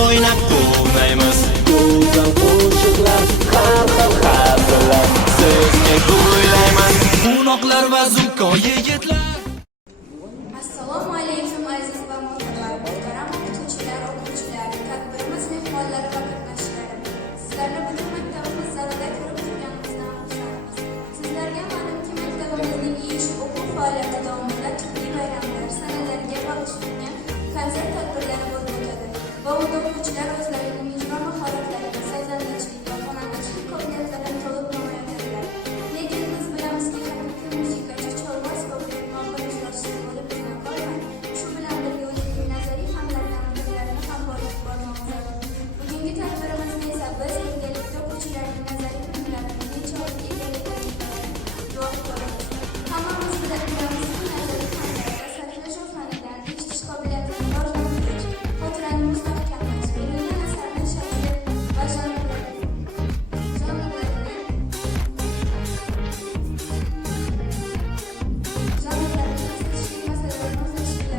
o'ynab quvnaymiz. Go'zal qo'shiqlar, har xil hazillar Sizga kuylaymiz. Quvnoqlar va zukko yigitlar. Assalomu alaykum aziz va muhtaram o'qituvchilar, o'quvchilar, tadbirimiz mehmonlari va qatnashchilari. Sizlarni bugun maktabimiz zalida ko'rib turganimizdan xursandmiz. Sizlarga ma'lumki, maktabimizning ish o'quv faoliyati davomida turli bayramlar, sanalarga bag'ishlangan konsert tadbirlari bo'lib o'tadi va unda o'quvchilar o'zlarining ijro mahoratlarini, sazandachilik va xonandachilik qobiliyatlarini to'liq namoyon etadilar. Lekin biz bilamizki, haqiqiy musiqachi cholg'u asbobining mohir ijrochisi bo'lib qolmay, shu bilan birga o'zining nazariy fanlardan o'yinlarini ham borib bormoq zarur. Bugungi tadbirimizni esa biz birgalikda o'quvchilarning nazariy fanlarining necha oylik ekanliklarini guvoh bo'lamiz. Hammamiz bilamizki, nazariy fanlarda sarflash fanidan eshitish qobiliyatini rivojlantirish, xotirani mustahkamlash, berilgan asarning shakli va janrlarini seçishlik masalalarini o'z ichiga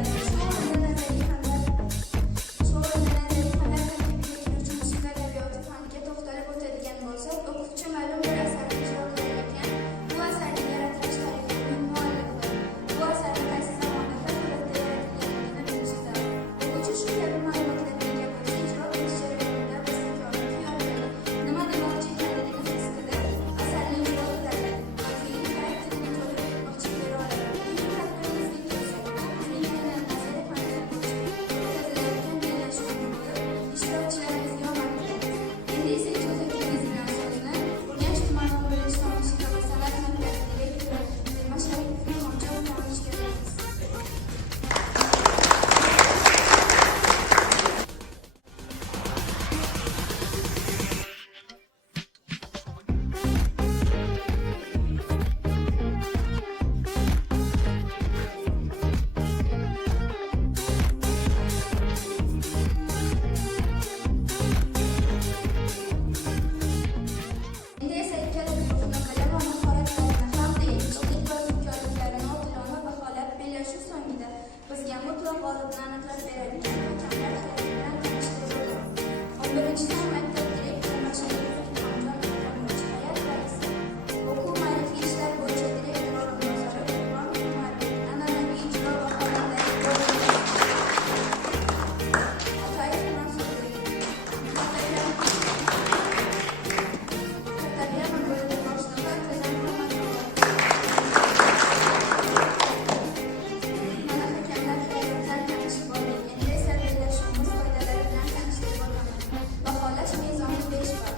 shu o'rinda nazariy fanlar tarkibiga kiruvchi musiqa adabiyoti faniga to'xtalib o'tadigan bo'lsak, o'quvchi ma'lum bir asarni ijro qilar ekan, bu asarning yaratilish tarixining muallifi, bu asarni qaysi zamonda holatda yaratilganligini bilishi zarur. O'quvchi shu kabi ma'lumotlarga ega bo'lsa, ijro qilish jarayonida bastakor, tayyorgarlik, nima demoqchi ekanligini his qilib, asarni ijro qiladi, mavzuning xarakterini to'liq ochib bera oladi. Bugungi tadbirimizga kelsak, bizning aynan nazariy fanlar bo'yicha o'tkazilayotgan bellashuv bo'lib, ishtirokchilarimizga omad tilaymiz. Endi esa ijozatlaringiz bilan so'zni Urganch tumani 11-son musiqa va san'at maktabi direktori Zulma Sharipova Xonjon Muhammadovga beramiz. Endi esa ikkala guruhni bilim va mahoratlarini hamda yetishlik va zukkorliklarini otilona baholab, bellashuv so'ngida bizga mutlaq g'olibni aniqlab beradigan hakamlar hay'ati bilan tanishtirib o'tamiz. 11-son maktab direktori Masharipov Xonjon Muhammadovich, hay'at raisi, o'quv ma'rifiy ishlar bo'yicha direktor o'rinbosari Qurbon Umarov, an'anaviy ijro va xonandalik bo'limi Atayev Mansurbek, fortepiano bo'limi boshlig'i Akazam Muhammadov. Mana hakamlar hay'atidan tanishib oldik. Endi esa bellashuvimiz qoidalari bilan tanishtirib o'tamiz. Baholash mezoni 5 ball.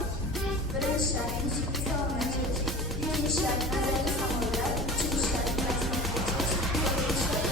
Birinchi shart musiqiy savollachish, ikkinchi shart nazariy savollar, uchinchi shart rasmiy sechish, to'rtinchi shart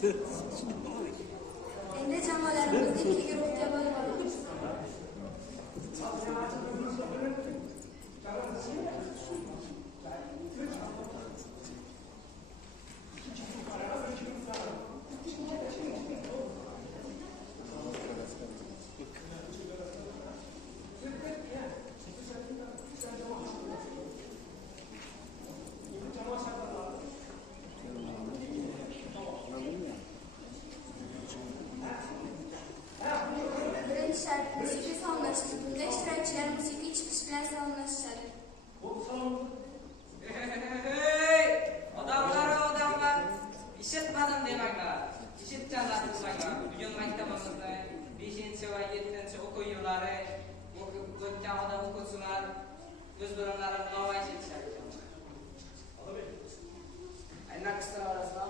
Endi jamoalarimizni 2 guruhga bo'lib olamiz. Birinchi shart musiqiy salonlashish. Bunda ishtirokchilar musiqiy chiqish bilan salonlashadi. Odamlar, ishitmadim demaklar. Ishitganlar demaklar. Bugun maktabimizda 5 va 7 o'quv yillari o'tgan odam o'quvchilar o'z bilimlarini namoyish etishadi. Aynan qisqa orasida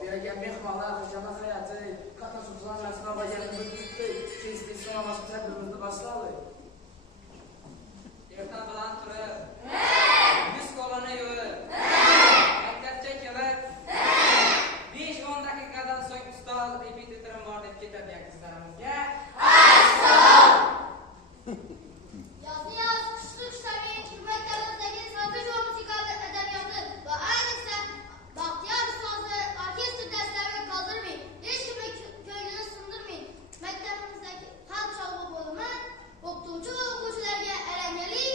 bergan mehmonlar jamoat hayoti qatnashuvchilar nasldan bajarib tez salomlashib birimizni boshladi. Ertan bilan turib, yuz qo'lini yuvib, maktabga kelib, 5-10 daqiqadan so'ng ustoz repetitorim bor deb ketadigan qizlarimizga Yozni yoz, qishni qishlarga maktabimizdagi sozlik va musiqali adabiyoti va ayniqsa Baxtiyor ustozni orkestr darslariga qoldirmang, hech kimning ko'nglini sindirmang. Maktabimizdagi xalq cholg'u bo'limi o'qituvchi va o'quvchilarga alangali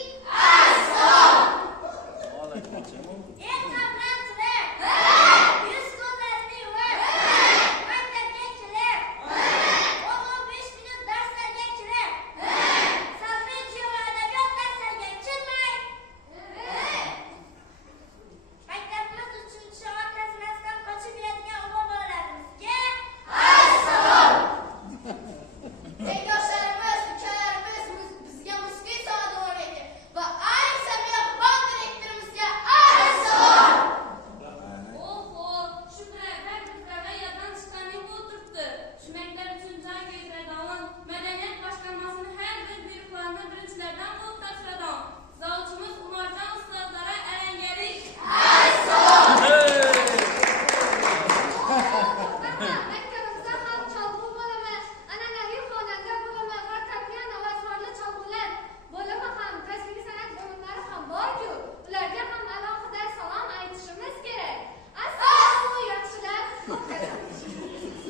tengdoshlarimiz, ukalarimiz bizga musiqiy soat o'rgatdi va ayniqsa mehmon direktorimizga assalom. Oho, shu bilan bizlarga yoddan chiqqaning bu turibdi. Shu maktab uchun jon kuydiradigan madaniyat boshqarmasining har bir buyruqlarini birinchilardan bo'lib topshiradigan zalchimiz Umarjon ustozlari alangali. Maktabimizda xalq cholg'u bo'limi, an'anaviy xonanda bo'limi, fortepiano va sonli cholg'ular bo'limi ham, tasviriy san'at bo'limlari ham bor-ku, ularga ham alohida salom aytishimiz kerak. Assalomu yaxshilar,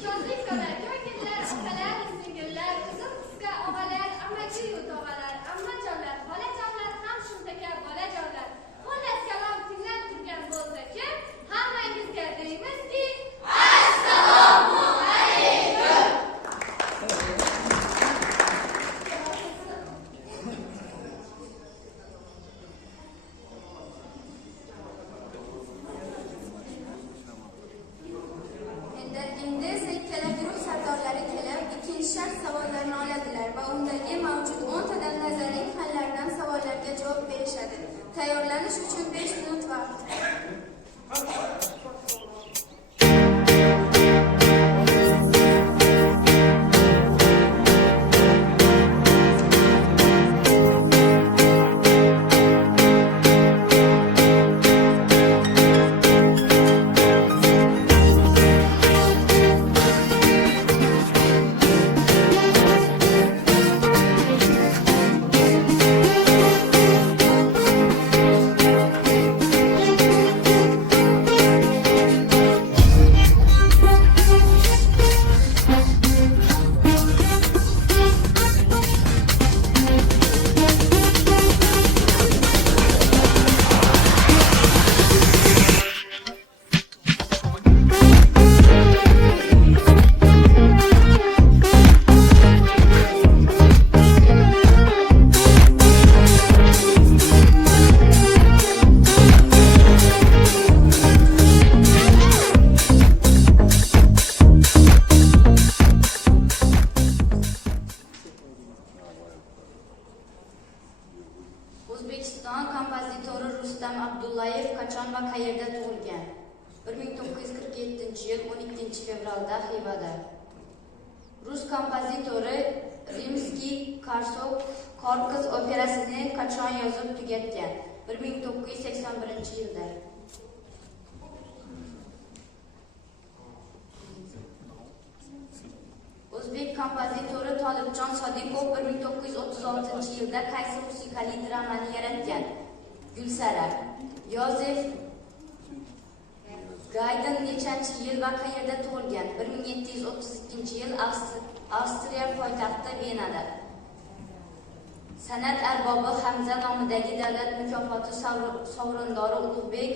jonliklar, ko'ngillar, okalar, singillar, uzun qisqa og'alar, amaki-yu tog'alar, ammajonlar, xolajonlar, ham shunday bolajonlar. Xullas kalom tinglab turgan bo'lsa kim, hammangizga deymizki, assalomu alaykum. Endi ikkala guruh sardorlari kelib, ikkinchi shart savollarni oladilar va undagi mavjud 10 tadan nazariy fanlardan savollarga javob berishadi. Tayyorlanish uchun 5 minut vaqt. O'zbekiston kompozitori Rustam Abdullayev qachon va qayerda tug'ilgan? 1947-yil 12-fevralda Xivada. Rus kompozitori Rimskiy-Korsakov operasini qachon yozib tugatgan? 1981-yilda. Sodiqov 1936-yilda qaysi musiqali dramani yaratgan? Gulsara. Yozef Gaydin nechanchi yil va qayerda tug'ilgan? 1732-yil Avstriya poytaxti Venada. San'at arbobi Hamza nomidagi davlat mukofoti sovrindori Ulug'bek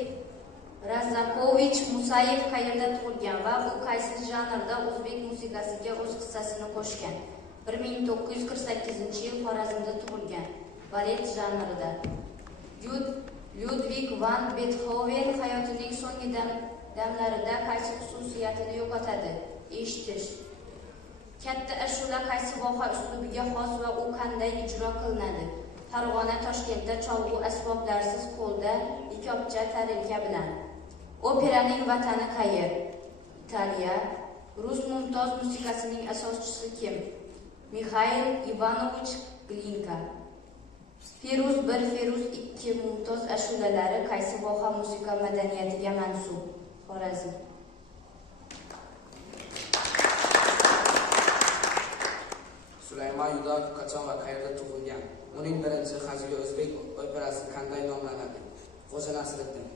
Razzakovich Musayev qayerda tug'ilgan va u qaysi janrda o'zbek musiqasiga o'z hissasini qo'shgan? 1948-yil Xorazmda tug'ilgan, balet janrida. Lyudvig van Beethoven hayotining so'nggi damlarida qaysi xususiyatini yo'qotadi? Eshitish. Katta ashula qaysi voha uslubiga xos va u qanday ijro qilinadi? Farg'ona, Toshkentda cholg'u asboblarsiz qo'lda, likopcha, tarilka bilan. Operaning vatani qayer? Italiya. Rus mumtoz musiqasining asoschisi kim? Mixail Ivanovich Glinka. Feruz 1, Feruz 2 mumtoz ashulalari qaysi voha musiqa madaniyatiga mansub? Xorazm. Sulaymon Yudov qachon va qayerda tug'ilgan? Uning birinchi hajviy o'zbek operasi qanday nomlanadi? Xo'ja Nasriddin.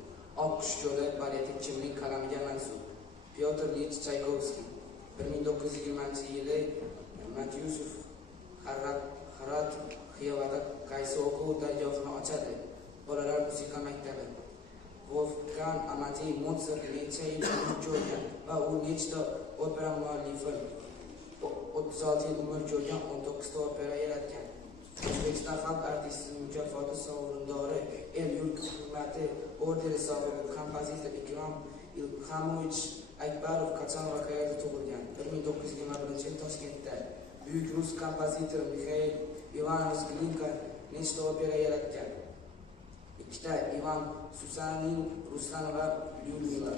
Oq qush ko'li baleti kimning qalamiga mansub? Pyotr Ilich Chaykovskiy. 1920-yili Matyusov Xarat Xiyovada qaysi o'quv dargohini ochadi? Bolalar musiqa maktabi. Wolfgang Amadeus Mozart necha yil umr ko'rgan va u nechta opera muallifi? 36 yil umr ko'rgan, 19 ta opera yaratgan. O'zbekiston xalq artisti mukofoti sovrindori, El-Yurt hurmati ordeni sohibi kompozitor Ikrom Ilhamovich Akbarov qachon va qayerda tug'ilgan? 1921-yil Toshkentda. Buyuk rus kompozitor Mixail Ivanovich Glinka nechta opera yaratgan? 2 ta. Ivan Susanin, Ruslan va Lyudmila.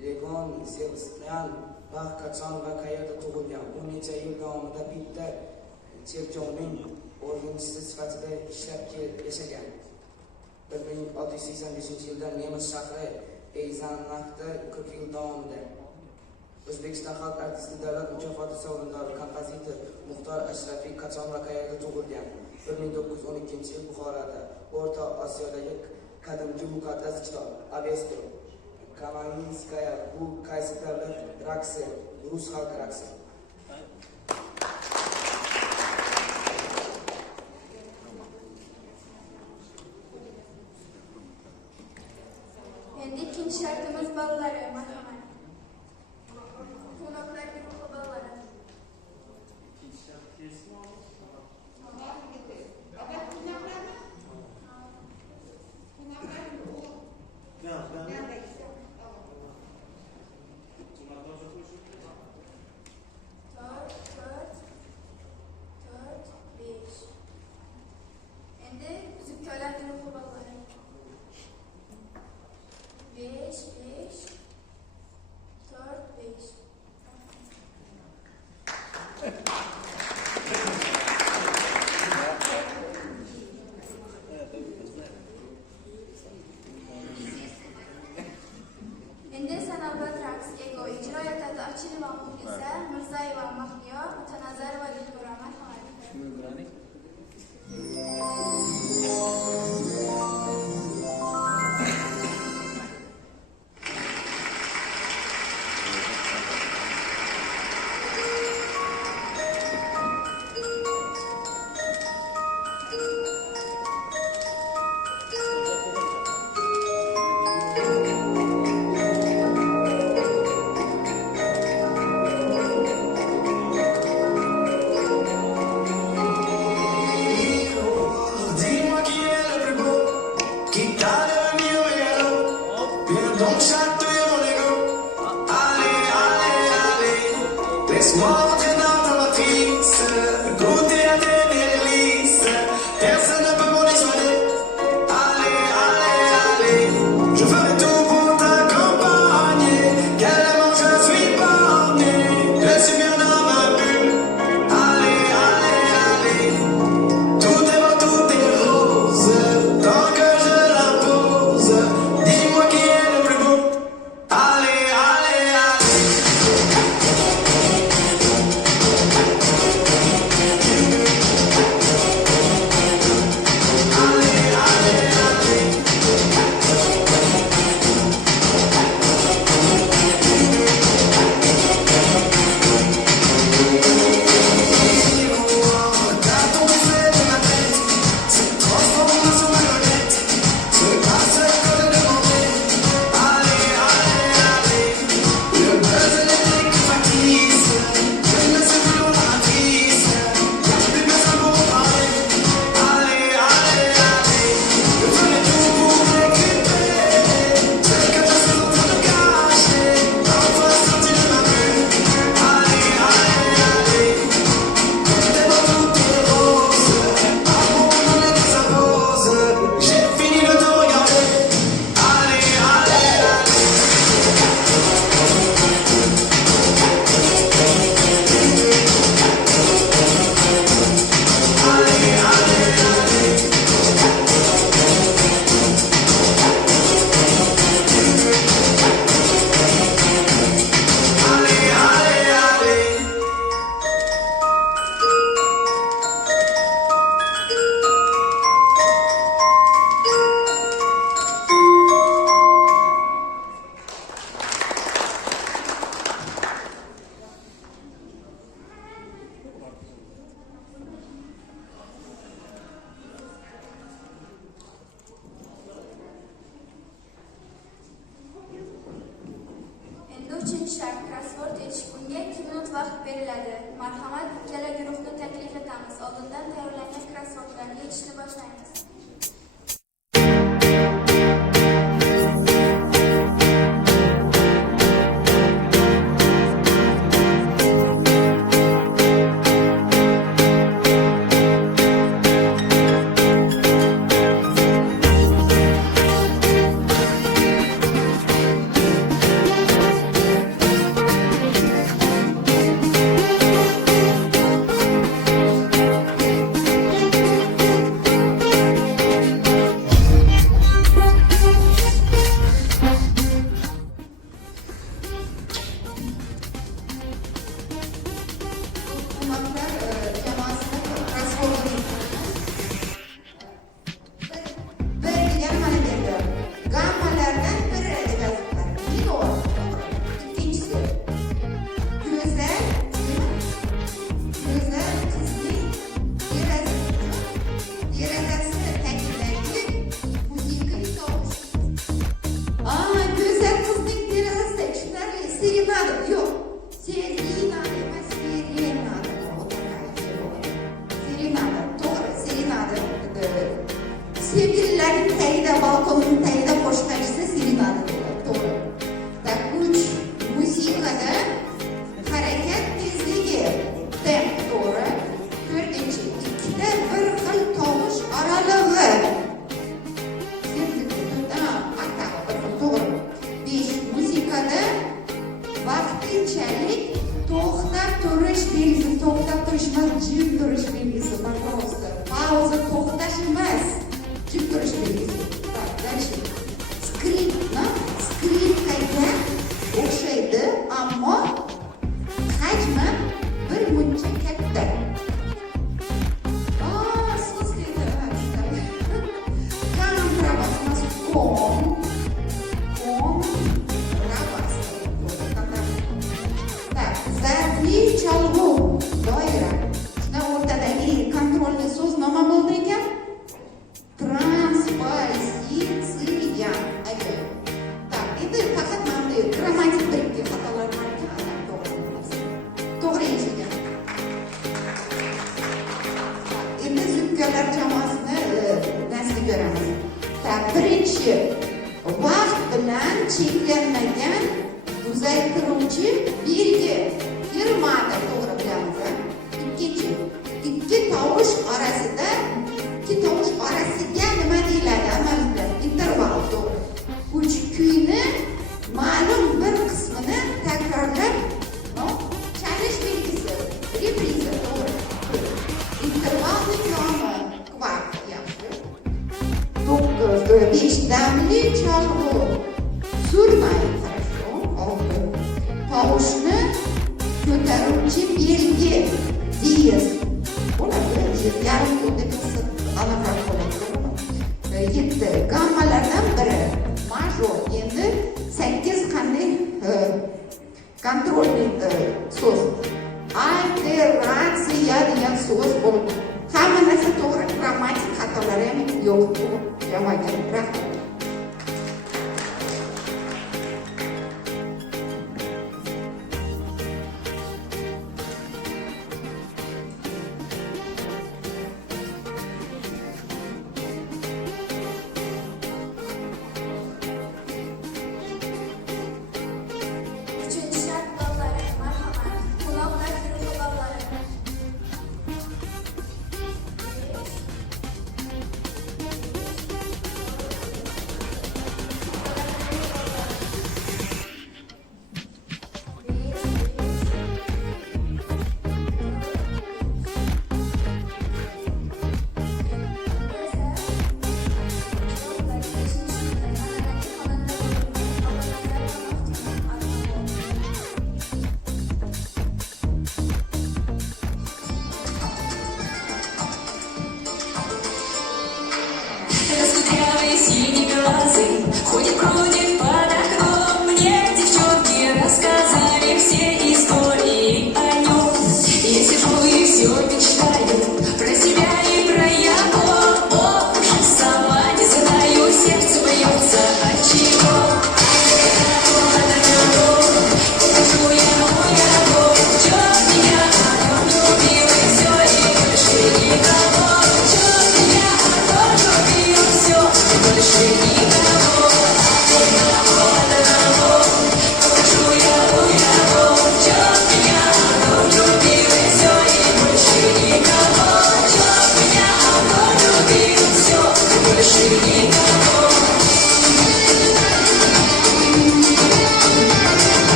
Leon Sebastian Bach qachon va qayerda tug'ilgan? U necha yil davomida bitta cherkovning o'rganchisi sifatida ishlab yashagan. 1685-yilda Nemis shahri Eyzenachda 40 yil davomida. O'zbekiston xalq artisti davlat mukofoti sovrindori kompozitor Muxtor Ashrafiy qachon va qayerda tug'ilgan? 1912-yil Buxoroda. O'rta Osiyodagi qadimgi muqaddas kitob Avesta. Kamaninskaya bu qaysi davlat raqsi? Rus xalq raqsi. Endi ikkinchi shartimiz ballalari, marhamat. Quvnoqlar guruhi ballari. Endi zukkolar guruhi ballari. 5, 4, 5. Endi sanobat raqs ego ijro etadi Ochilova Muxlisa, Mirzayeva Mahliyo, Mutanazarova Dilmurod. po'stidan tayyorlangan krossovkalarni yechishni boshlaymiz. Sevgililerin teyide, balkonun teyide koşmacısı serenada bo'ladi, to'g'ri. Tak, 3. Musikada harakat tezligi, temp, to'g'ri. 4. Ikkita bir xil tovush oralig'i. To'g'ri. 5. Musikada vaqtinchalik to'xtab turish belgisi, to'xtab turish emas, jim turish belgisi, пожалуйста. Pauza to'xtash emas. Jim turish belgisi. Так, дальше. Skriptni skripkaga o'xshaydi, ammo hajmi bir muncha katta. Смысле, kontrabas emas, kontrabas. Так, zarli cholg'u, doira. Shuna o'rtadagi kontrolli so'z nima bo'ldi ekan? Transpozitsiya. Так, endi faqat mana bu grammatik birikki xatolar bor ekan, to'g'ri eshitgan. Endi zukkalar jamoasini nasli ko'ramiz. Tak, birinchi vaqt bilan cheklanmagan uzaytiruvchi belgi. Firmada to'g'ri bilamiz. Ikkinchi, ikki tovush orasiga nima deyiladi amalda? Interval, to'g'ri. 3. Kuyni ma'lum bir qismini takrorlab chalish belgisi, repriza, to'g'ri. Intervalning nomi kvart, yaxshi. 9. 5. Damli cholg'u, surmay, хорошо. 6. Tovushni ko'taruvchi belgi, diez. Bo'ladi, yarim yo'lda qilsa aloqa bo'ladi. 7. Gammalardan biri major. Endi 8 qanday kontrolli so'z. Alteratsiya degan so'z bo'ldi. Hamma narsa to'g'ri, grammatik xatolari ham yo'q. Jamoaga rahmat. Ходит, крутит под окном. Мне девчонки рассказали все истории о нем. Я сижу и все мечтаю про себя и про его. Ох уж и сама не знаю, сердце бьется от чего. Покажу я мой огонь, чё меня о нем любил, и все, и больше никого.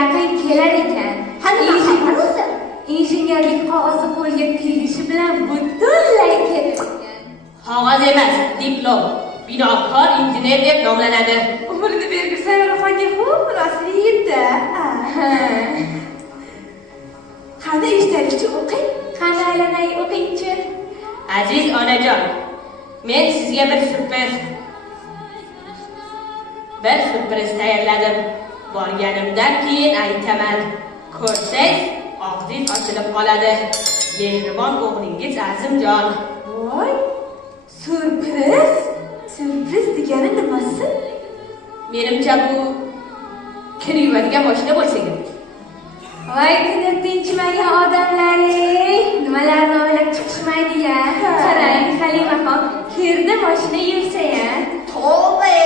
yaqin kelar ekan. Hali xabar o'zi. Injenerlik qog'ozi qo'lga tegishi bilan butunlay ketgan. Qog'oz emas, diplom. Binokor injener deb nomlanadi. Umrini bergir Sayyoraxonga xo'p munosib yigit-da. Qani eshitaylikchi o'qing. Qani aylanay o'qingchi. Aziz onajon, men sizga bir sürpriz tayyorladim. Borganimdan keyin aytaman. Ko'rsangiz, og'zingiz ochilib qoladi. Mehribon o'g'lingiz Azimjon. Voy, sürpriz? Sürpriz degani nimasi? Menimcha bu kir yuvadigan mashina bo'lsa kerak. Voy, kuni tinchimagan odamlar-ey, nimalarni o'ylab chiqishmaydi-ya. Qarang, Halimaxon, kirdi mashina yursa-ya. Tövbe!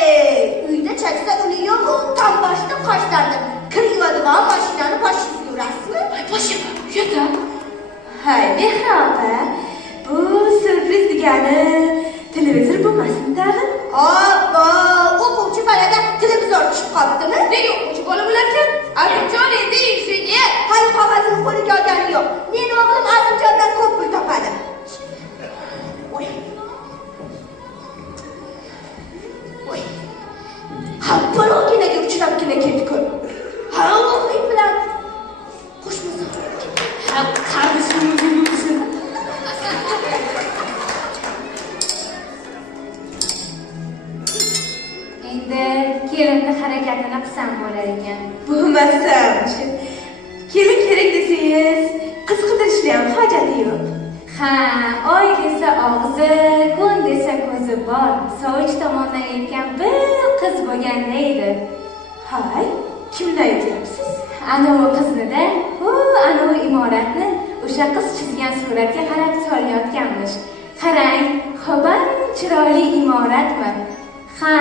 Uyda chaksa uni yo'q, tanbashda qoshlarni. Kir yuvadigan mashinani boshib yurasizmi? Boshim, uyada. Hay, Mehroba, bu sürpriz degani televizor bo'lmasin tag'in. Obbo, o'quvchi bolaga televizor tushib qolibdimi? Nega o'quvchi bola bo'larkan? Azimjon endi injener. Hali qog'ozini qo'liga olgani yo'q. Meni o'g'lim Azimjondan ko'p pul topadi. Voy. Voy. Ha, paloginaga uchrabgina ketdi-ku. Ha, o'g'ling bilan qo'shmasa. Ha, qarisi bo'lsin. Endi kelinni harakatini qilsam bo'lar ekan. Bo'lmasam, kelin kerak desangiz, qiz qidirishni ham hojati yo'q. Ha, oy desa og'zi, kun desa ko'zi bor. Sovich tomondan aytgan bir qiz bo'lganda edi. Hay, kimni aytyapsiz? Anavi qizni-da, anavi imoratni o'sha qiz chizgan suratga qarab solayotganmish. Qarang, xo'ban chiroyli imoratmi? Ha,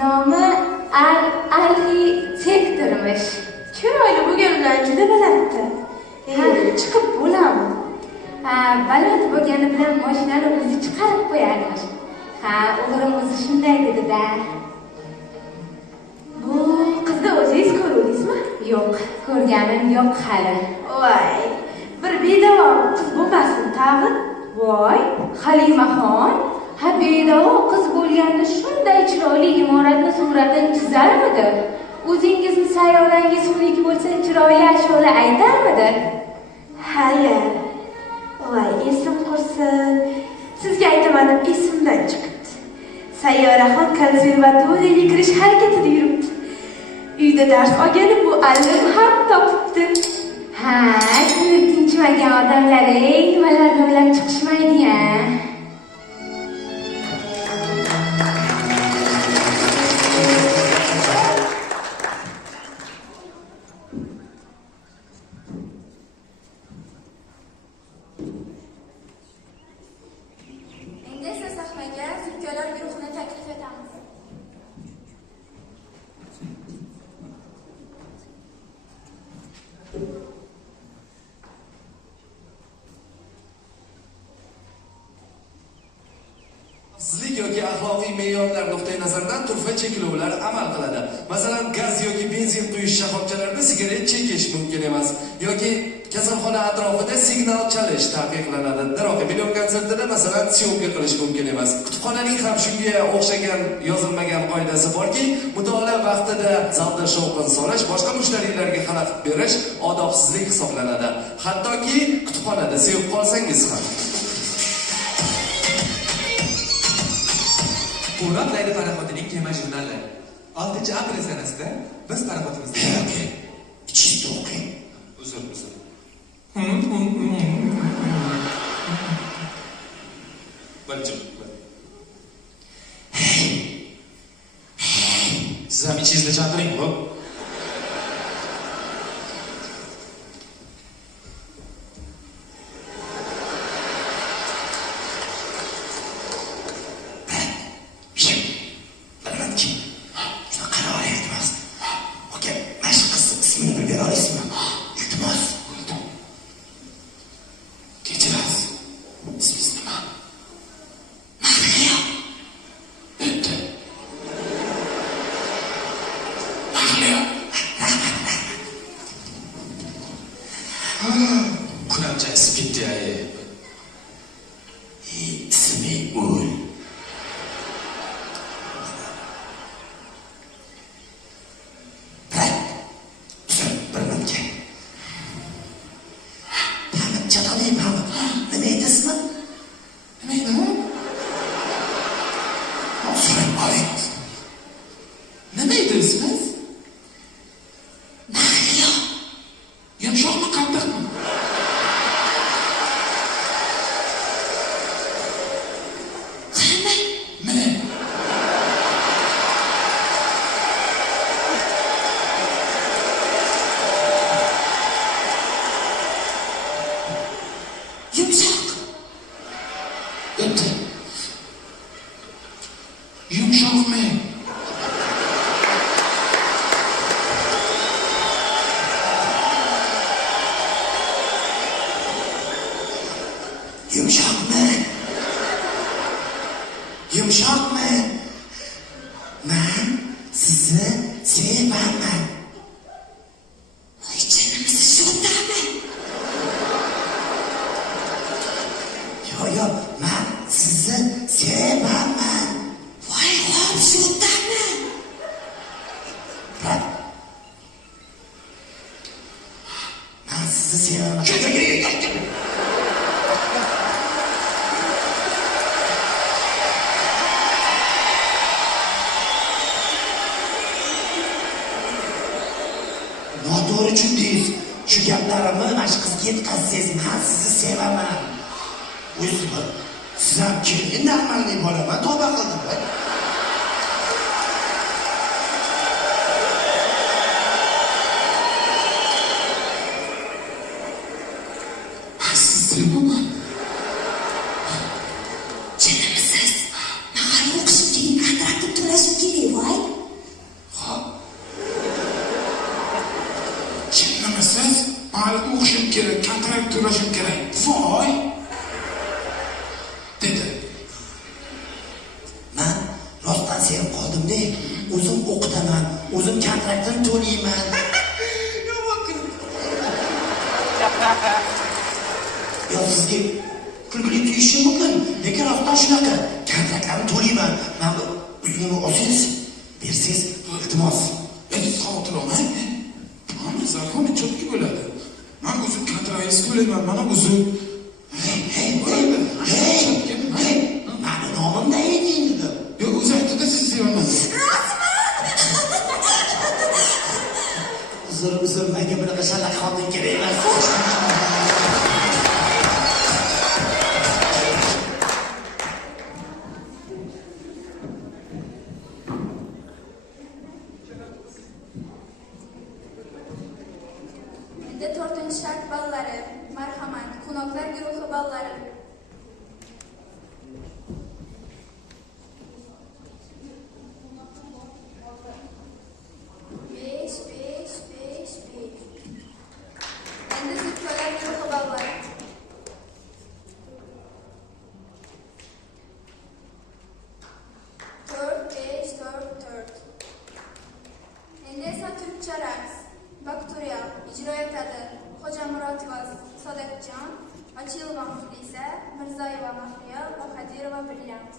nomi arxitektormish. Chiroyli bo'lganidan juda balandda. Chiqib bo'ladimi? Ha, baland bo'lgani bilan mashinani o'zi chiqarib qo'yarmish. Ha, o'g'lim o'zi shunday dedi-da. Bu qizni o'zingiz ko'rdingizmi? Yo'q, ko'rganim yo'q hali. Voy, bir bedavo qiz bo'lmasin tag'in. Voy, Halimaxon, ha bedavo qiz bo'lganda shunday chiroyli imoratni suratini chizarmidi? O'zingizni sayyorangiz xunuk bo'lsa chiroyli ashyolar aytarmidi? Haya. Voy, esim qursin. Sizga aytaman deb esimdan chiqibdi. Sayyoraxon konservatoriyaga kirish harakatida yuribdi. Uyda dars olgani bu allim ham topibdi. Ha, kuni tinchimagan odamlar-ey, nimalarni o'ylab chiqishmaydi-ya. Endi esa sahnaga zukkolar guruhini taklif etamiz. Xavfsizlik yoki axloqiy me'yorlar nuqtai nazaridan turfa cheklovlar amal qiladi. Masalan, gaz yoki benzin quyish shoxobchalarida sigaret chekish mumkin emas yoki kasalxona atrofida signal chalish taqiqlanadi. Darvoqe, million konsertida masalan syomka qilish mumkin emas. Kutubxonaning ham shunga o'xshagan yozilmagan qoidasi borki, mutolaa vaqtida zalda shovqin solish, boshqa mushtariylarga xalaqit berish odobsizlik hisoblanadi. Hattoki kutubxonada sevib qolsangiz ham. Hurmatlaydi paraxotining kema jurnali. 6-aprel sanasida biz paraxotimizda Chista o'qing. uzr. Birinchi. Siz ham ichingizda chaqiring, xo'p? Kunamcha isib ketdi. İsmi Ul. Bırak. Sen bırakma. Pamuk çatalayım pamuk. Ne neydi ismi? Ne neydi? Sorayım abi. Ne neydi ismi? Ne ya? Yumuşak mı kattık mı? Ne? Yumuşak. Öte. Yumuşak mı? Yumuşak mı? Yumuşak mı? Ben sizi sevmem. Ay canımızı şundan mı? Yo, ben sizi sevmem. Vay hop şundan mı? Bırak. Ben sizi sevmem. Noto'g'ri tushundingiz. Shu gaplarimni mana shu qizga yetkazsangiz, men sizni sevaman. O'zim siz ham keling, normalniy bo'laman, tavba qildim. Men sizni sevaman. Canimisiz. Men hali o'qishim kerak, kontraktni to'lashim kerak, voy. Siz hali o'qishim kerak, kontrakt to'lashim kerak. Voy! Dedi. Men rostdan sevib qoldim-da. O'zim o'qitaman, o'zim kontraktni to'layman. Yo, sizga kulgili tuyulishi mumkin, lekin rostdan shunaqa. Kontraktlarni to'layman. Men bu uzunni olsangiz, bersangiz, iltimos. Siz xavotir olmang. Ama zarfoni cho'tki bo'ladi. Men o'zim kontrakt to'layman, mana o'zim. Hey. Mani nomimda ayting dedim. Yo, o'zi aytdi-da, sizni sevaman. Uzr, menga bunaqa shalaqxonlik kerak emas. Endi 4-shart ballari, marhamat, qo'noqlar guruhi ballari. Besh. Endi zukkolar guruhi ballari. 4. Endi esa turkcha raqs. Bakturiyal ijro etadi. Xo'jamurotova Sadatjon, Ochilova Muxlisa, Mirzoyeva Mahriyo va Qadirova Brilliant.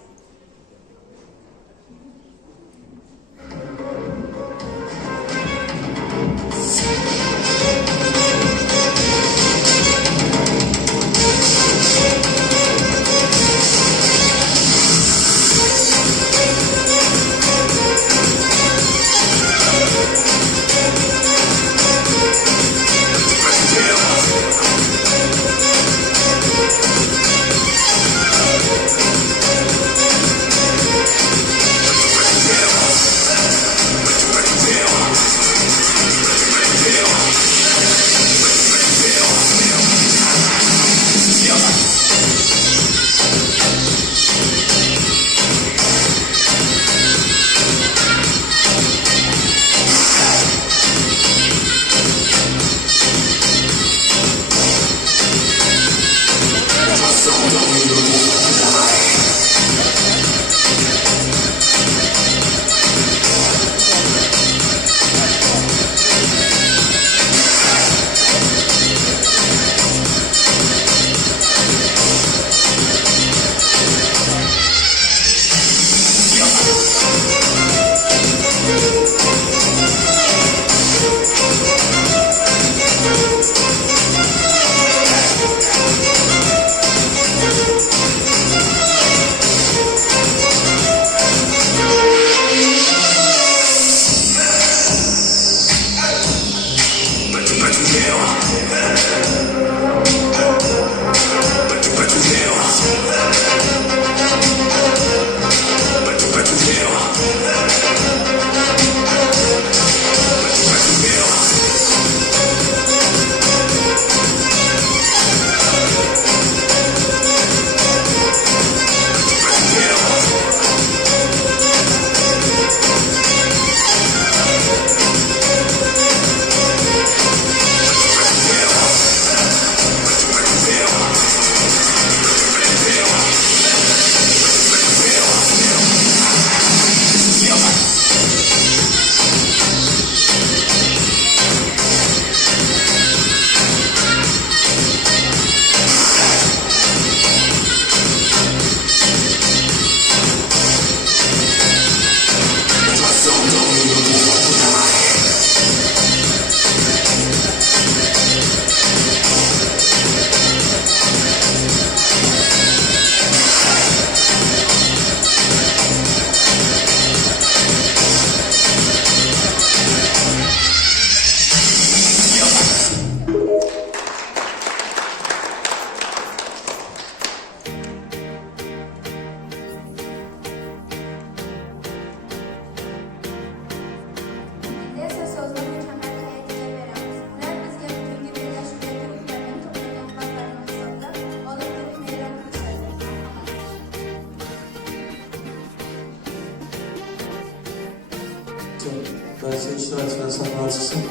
barcha ishtirokchilar sahnaga chiqsin.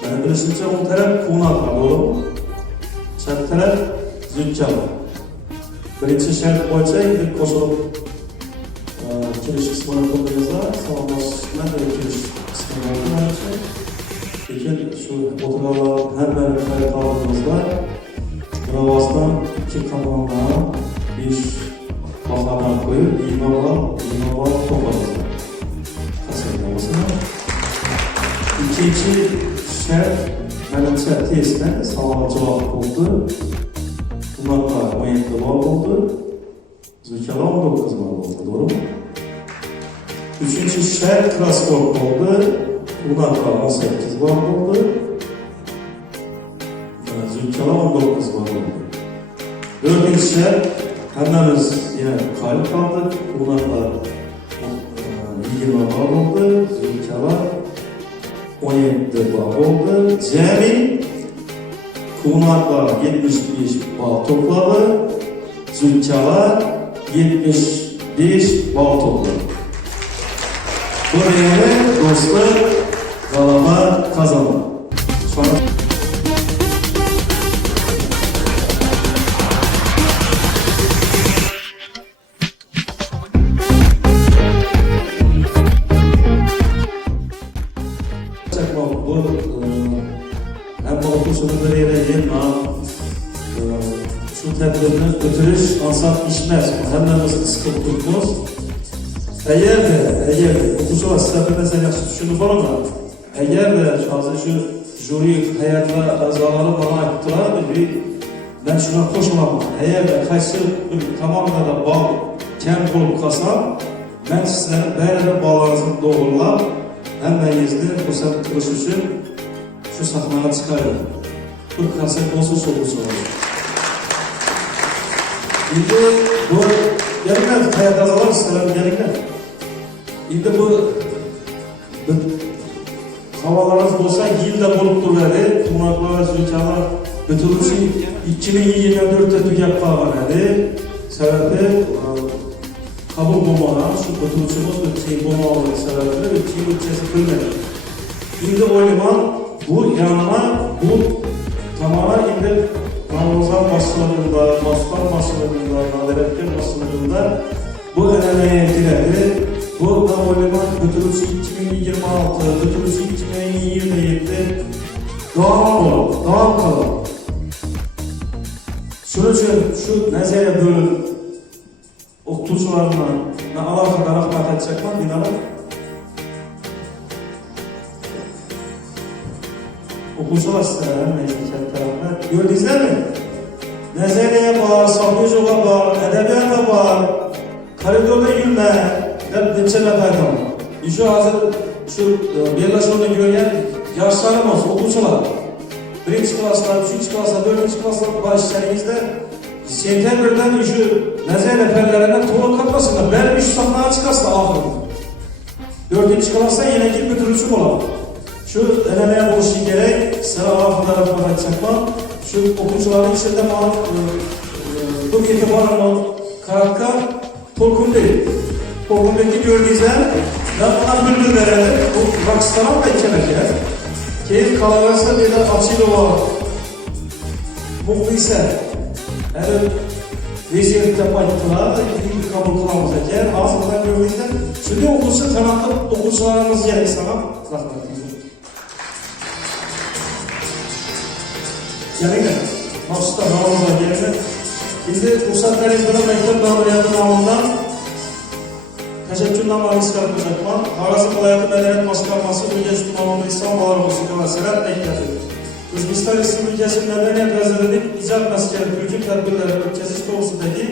Mana bilishimcha o'ng taraf quvnoq var, to'g'rimi? Chap taraf zutchal. Birinchi shart bo'yicha endi qo'shilib kirish qismini to'ldirirsizlar, salomlashishlar va kirish qismini to'ldirirsizlar. Lekin shu o'tirganlar hammani hayratlarimizda birovozdan ikki tomondan 5 bahonalar qo'yib, 20 ball to'playmiz. Tasavvur. İkinci şart menimcha testda savol javob bo'ldi. Bunaqqa 17 ball bo'ldi. Zukala 19 ball bo'ldi, to'g'rimi? Üçüncü şart crossword bo'ldi. Bunaqqa 18 ball bo'ldi. Zukala 19 ball bo'ldi. Dördüncü şart hammamiz yana qalb qoldik. Bunaqqa 20 ball bo'ldi. Zukala 17 ball oldu. Cemil Kunak'la 75 ball topladı. Zülçala 75 ball topladı. Bu neyle dostlar galaba kazandı. Sonra şu tedbirini götürüş ansat işmez. Hemmemiz sıkıp tutmaz. Eğer de okuşular sizlerden mesela şunu falan da eğer de hazır şu jüri hayatla azaları bana ayıptılar ben şuna koşulamam. Eğer de kaysı bir tamamda da bağ kem bulup kalsam ben sizlerin bərdə bağlarınızın doğrulab həmməyinizdə bu səbt qırış üçün şu sahnaya çıxarım. Bu konsept olsun sorusu var. Şimdi bu gelinler hayat azalar istedim gelinler. Şimdi bu havalarınız olsa yılda bulup dururdu. Tunaklar, zülkalar bütünlüğü 2024'te tüyap kalmadı. Sebebi kabul bulmadan şu bütünlüğümüz bütünlüğü bulmaları sebebiyle bütünlüğü bütçesi kılmadı. Şimdi oynaman bu yanına bu tamamen indi Ramazan basılarında, Maskan basılarında, Nadirettin basılarında bu önemliye etkiledi. Bu oynaman bütünlüğü 2026, bütünlüğü 2027 devam kalır. Şunun için şu nezeye bölüp okutuşlarına alakadar rahmet edecekler, inanın. Okuşular sizlere mecliket tarafına. Gördüğünüzler mi? Nezeriye var, sahnejoga var, edebiyata var, koridorda yürüme, bütçeme paydan. Şu hazır, şu birleşimde görüyen yaşlarımız, okuşular. Birinci klaslar, üçüncü klaslar, dördüncü klaslar başlarınızda sentyabrdan şu nezeriye perlerine toğul katmasında, benim şu sahneye çıkarsa ahırım. Dördüncü klaslar yine ki bütünlüğüm olan. Şu denemeye oluşu gerek, sıra altında rahmet edecekler. Şu okuyucuların içinde bu itibarın karakter Tolkun Bey. Tolkun Bey'i gördüğünüzde ben buna bülbül verelim. Bu Pakistan'a da içemek ya. Keyif kalavası bir de Açilova. Mutlu ise yani vaziyette baytılar da bir kabul kılamız eker. Ağzından gördüğünüzde şimdi okusun tanıtıp okuyucularımız gerek sana rahmet edin. Gelinler, Mahsus'ta Ramazan gelinler. Şimdi Ruhsatlar İzmir'in Mektep Davraniyatı namından teşekkürnameyi çıkartacaklar. Harazım Vilayeti Medeniyet Başkanması Ülkesi Tumanlı İslam Bağları Musika ve Serat Mektebi. Özbekistan İslam Ülkesi Medeniyet Vezirlilik İcad Meskeri Kültür Tedbirleri Ülkesi Doğusundaki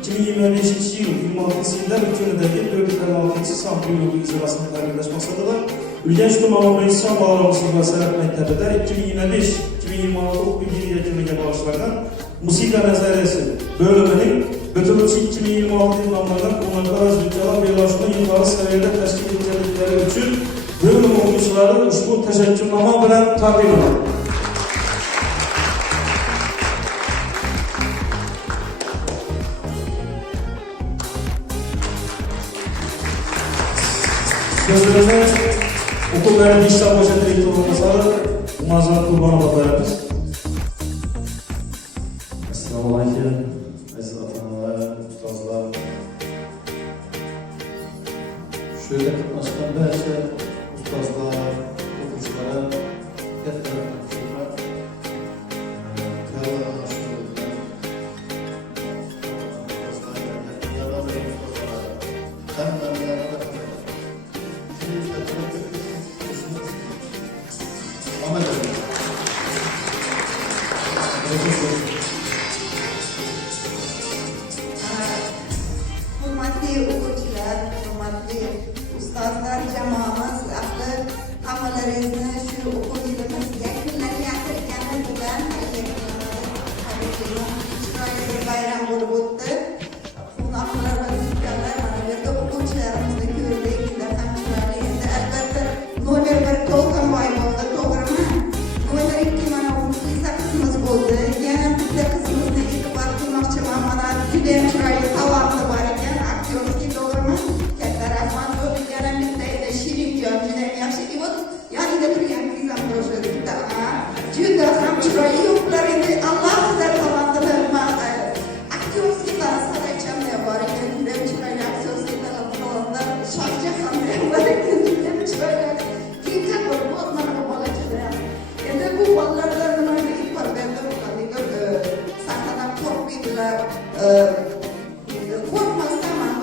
2025 yıl 26 yılda ülkedeki 456. Sanat Buyruğu icrasını terbileşmektedir. Ülkesi Tumanlı İslam Bağları Musika ve Serat Mektebi'de 2025-2026 okul yılı yetimliğe bağışlardan Musika Nezaresi bölümünün bütünlüğü 2026 yıllarından Konaklar ve Zülçalar Birleşme'nin yukarı seviyede teşkil edildikleri için bölüm okuyucuları bu teşekkürname bilen takdim edilir. Sözlerine okulların işler boşa direktör olmasa mazeret kurbanı bakıyoruz. Esselamu Aleyküm. Aziz atalar, ustazlar. Şöyle katlaşkan barcha ustazlar, o'quvchilar, katta rahmat. Hurmatli o'quvchilar, hurmatli ustozlar, jamoamiz, ahli hammalaringizni shu o'quv yilimiz yakunlanayotgani bilan chiroyli bir bayram bo'lib o'tdi. Quvnoqlar va ziyoflar mana bu yerda o'quvchilarimizni ko'rdik, juda ham chiroyli. Endi albatta nomer 1 To'lqinboy bo'ldi, to'g'rimi? Nomer 2 mana Muxlisa qizimiz bo'ldi. Yana bitta qizimizni e'tibor qilmoqchiman. Mana juda ham chiroyli talonti bor ekan, aktyorskiy, to'g'rimi? Katta rahmat. Yana bitta edi Shirinjon, juda ham yaxshi. И вот yonida turgan qizim тоже juda ham chiroyli. Yo'qlar endi alohida talontilar aktyorskiy talontilar aytganda bor ekan, juda ham chiroyli aktyorskiy talontilar. Shohjahonda ham bor ekan, juda ham chiroyli. Keyin bo'lib mana bu bolachalar ham. Endi bu bolalardan nimaga e'tibor berdim? Qaniydir sahnadan qo'rqmaydilar. Qo'rqmasdan mana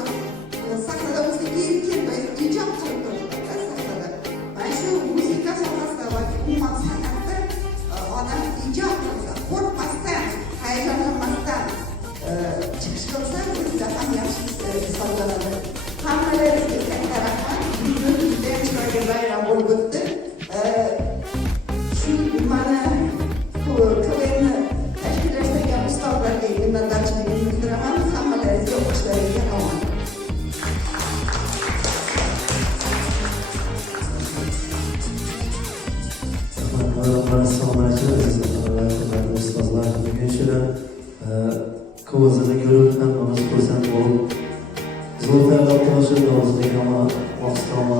sahnada o'zligi kelmay ijod qilib turibdilar sahnada. Mana shu muzika sohasida va umuman san'atda odam ijod qilsa, qo'rqmasdan, hayajonlanmasdan chiqish qilsa, juda ham yaxshi hisoblanadi. Hammalaringizga katta rahmat. Bugun juda ham chiroyli bayram bo'lib o'tdi. Shu mana KVNni tashkillashtirgan ustozlarga minnatdorchiligimni bildiraman. Hammalaringizga o'qishlaringizga omad. Assalomu alaykum aziz otalar, hurmatli ustozlar. Bugun shuni ko'zini ko'rib hammamiz xursand bo'lib, zo'r tayyorlab qo'yishib, nozlik ama vaqtoma.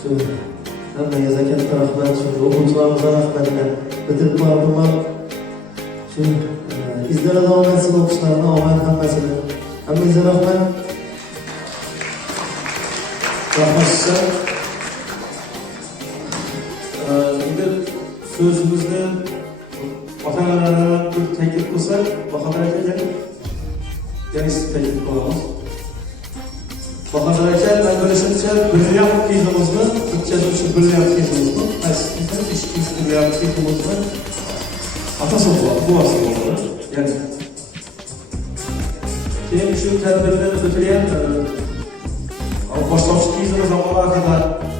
Shu hammaga katta rahmat, shu o'quvchilarimizga rahmatni bitirib bordilar. Shu izlari davom etsin, o'qishlarini omad hammasini. Hammangizga rahmat. Rahmat sizga. Endi sözümüzde ota-onalarga bir taklif qilsak, Bahodir aka yana siz taklif qilamiz. Bahodir aka, men bilishimcha, brilliant filmimizni o'tkazuvchi brilliant filmimizni, qaysi ishqiy brilliant filmimizni atasi bor, buvasi bor. Ya'ni keyin shu tadbirni o'tirgan boshlovchi qizimiz alohida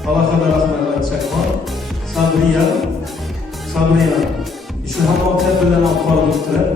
rahmat aytmoqchiman. Sabriya. Shu hamma tadbirlarni olib borib o'tirib.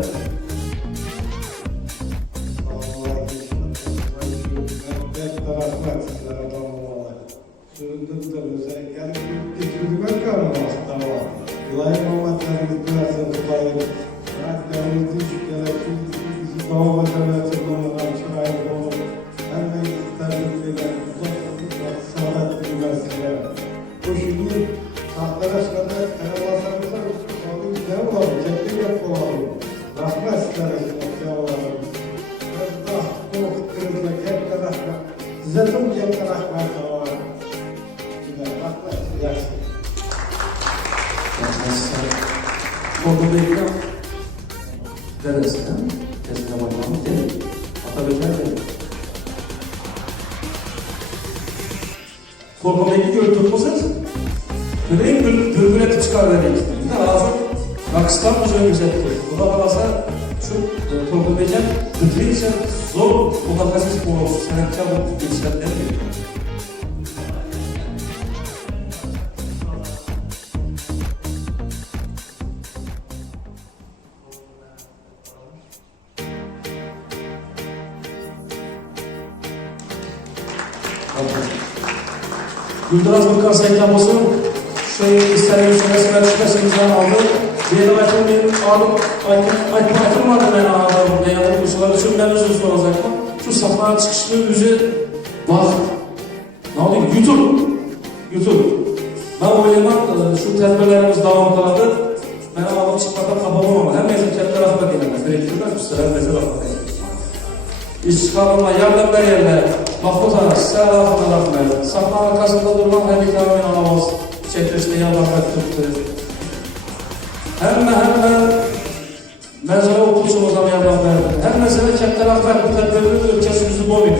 Korkudaki gördüğümüz Böyle bülbüle çıkardık. Lazım. Rakıstan mı şöyle güzel koy. Buna bakasa şu korkudacak bütün için zor mutakassiz olsun. Sanatçı bu geçişler değil. Yıldıraz bir konserten olsun. Şöyle isterim şurasına çıkarsınızdan aldım. Benim açımın aytmadım ben ağladım. Yani bu şuları düşünmemiz uzun olacak mı? Şu safhaya çıkışının yüzü bak. Ne oldu? YouTube. Ben o'ylayman shu tadbirlarimiz davom qiladi. Meni olib chiqqanda qabul bo'lmayman. Hammangizga katta rahmat aytaman. Direktorlar, sizlarga rahmat aytaman. İşgalına yardım verirler. Mahmut Hanım, size rahmet. Sahne arkasında duran Habib Amin Anamız çekilişte yardım tuttu. Hemen mezara okuyucumuza yardım verdi. Hem mesele katta rahmet bu tedbirinin ülkesimizi boyun.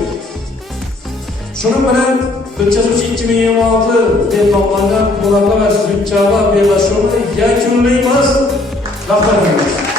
Şunun bilen ülkemiz 2026 diye toplangan Muratlar ve Zülkâlar birleşiyorlar. Yakunlayımız. Rahmet eylesin.